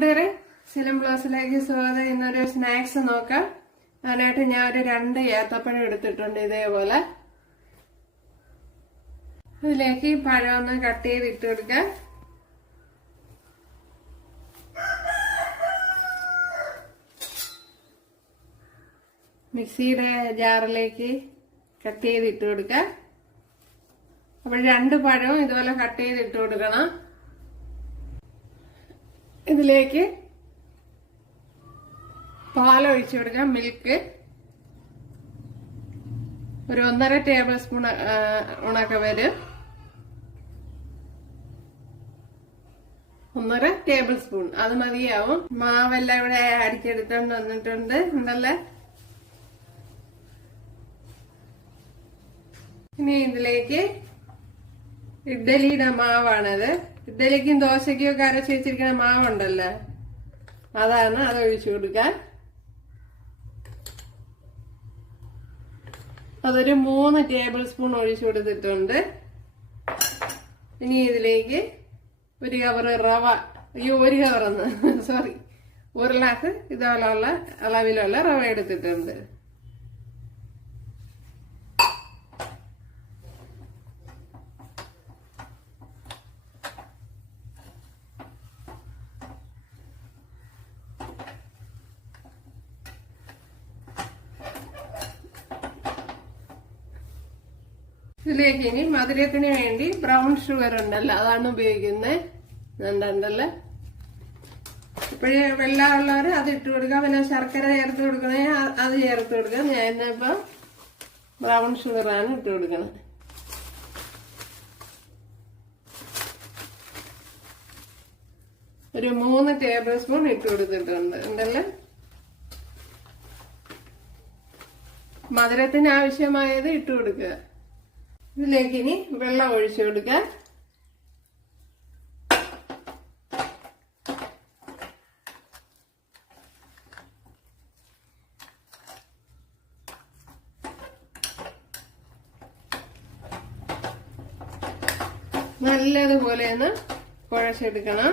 കൂട്ടുകാരെ, സിലം പ്ലസിലേക്ക് സ്വാഗതം. ഇന്നൊരു സ്നാക്സ് നോക്കാം. അതിനായിട്ട് ഞാൻ ഒരു 2 ഏത്തപ്പഴം എടുത്തിട്ടുണ്ട്. ഇതേപോലെ ഇതിലേക്ക് പഴം ഒന്ന് കട്ട് ചെയ്ത് ഇട്ട് കൊടുക്കാം. മിക്സിയുടെ ജാറിലേക്ക് കട്ട് ചെയ്ത് ഇട്ട് കൊടുക്കാം. അപ്പോൾ 2 പഴവും ഇതുപോലെ കട്ട് ചെയ്ത് ഇട്ട് കൊടുക്കണം. ഇതിലേക്ക് പാലൊഴിച്ചു കൊടുക്കാം. മിൽക്ക് ഒരു 1.5 ടേബിൾ സ്പൂൺ ഉണക്ക വരും. 1.5 ടേബിൾ സ്പൂൺ അത് മതിയാവും. മാവെല്ലാം ഇവിടെ അടിച്ചെടുത്തോണ്ട് വന്നിട്ടുണ്ട് ഉണ്ടല്ലേ. ഇനി ഇതിലേക്ക് ഇഡ്ഡലിയുടെ മാവാണത്. ഇഡ്ഡലിക്കും ദോശയ്ക്കും ഒക്കെ അരച്ച് വെച്ചിരിക്കുന്ന മാവുണ്ടല്ലോ, അതാണ്. അത് ഒഴിച്ചു കൊടുക്കാൻ. അതൊരു 3 ടേബിൾ സ്പൂൺ ഒഴിച്ചു കൊടുത്തിട്ടുണ്ട്. ഇനി ഇതിലേക്ക് 1 കവർ റവ, ഒരു കവറെന്ന് സോറി 1 ഗ്ലാസ് ഇതുപോലുള്ള അളവിലുള്ള റവ എടുത്തിട്ടുണ്ട്. ഇതിലേക്ക് ഇനി മധുരത്തിന് വേണ്ടി ബ്രൗൺ ഷുഗർ ഉണ്ടല്ലോ, അതാണ് ഉപയോഗിക്കുന്നത്. ഉണ്ടല്ലോ, ഇപ്പോഴേ വെള്ളമുള്ളവർ അത് ഇട്ട് കൊടുക്കാം. പിന്നെ ശർക്കര ചേർത്ത് കൊടുക്കണേ അത് ചേർത്ത് കൊടുക്കാം. ഞാൻ ഇന്നിപ്പം ബ്രൗൺ ഷുഗറാണ് ഇട്ട് കൊടുക്കുന്നത്. ഒരു 3 ടേബിൾ സ്പൂൺ ഇട്ട് കൊടുത്തിട്ടുണ്ട് ഉണ്ടല്ലോ. മധുരത്തിന് ആവശ്യമായത് ഇട്ട് കൊടുക്കുക. ഇതിലേക്ക് ഇനി വെള്ളം ഒഴിച്ചു കൊടുക്കാം. നല്ലതുപോലെ ഒന്ന് കുഴച്ചെടുക്കണം.